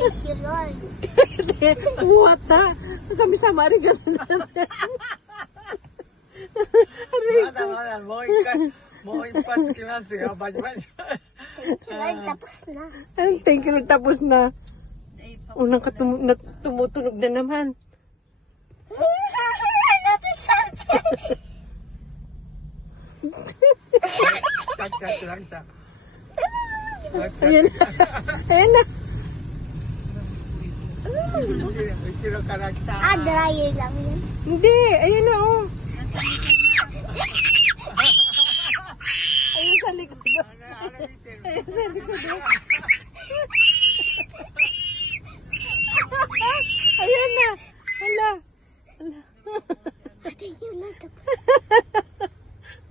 Thank you, Lord. Wata. Kami sama rin ganun. Mo ipat kimasu yo. Baji baji. Thank you, Lord. Tapos na. Thank you, tapos na. Unang tumutunog na naman. Tak tak tak tak. Ayan. Ayan na. Usiro kara kita. Dryer lang yun. Hindi. Ayan na, oh. Ayan sa likod. Ayan sa likod. Ayan na. Hala. Thank you, Lord. Tapos.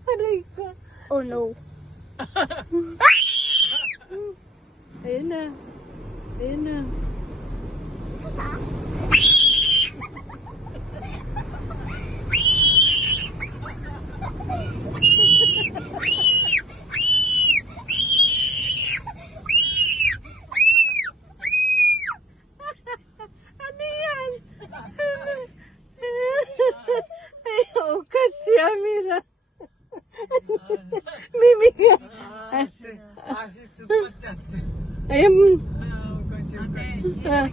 Aray ko. Oh, no. Ayan na. Ayan na. Ano yan? Ay, oh, kasi Amira. Mimi nga. Asi tsupot jatte. Ayan. Okay. Ah.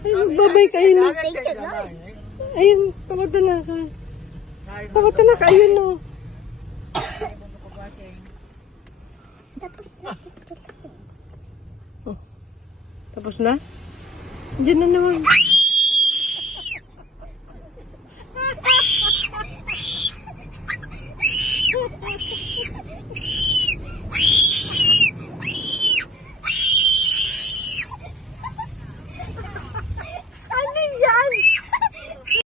Ayun, babay kayo na. Thank you, Lord. Ayun, pakatala ka. Pakatala ka, ayun o. Tapos na. Tapos na? Diyan na naman.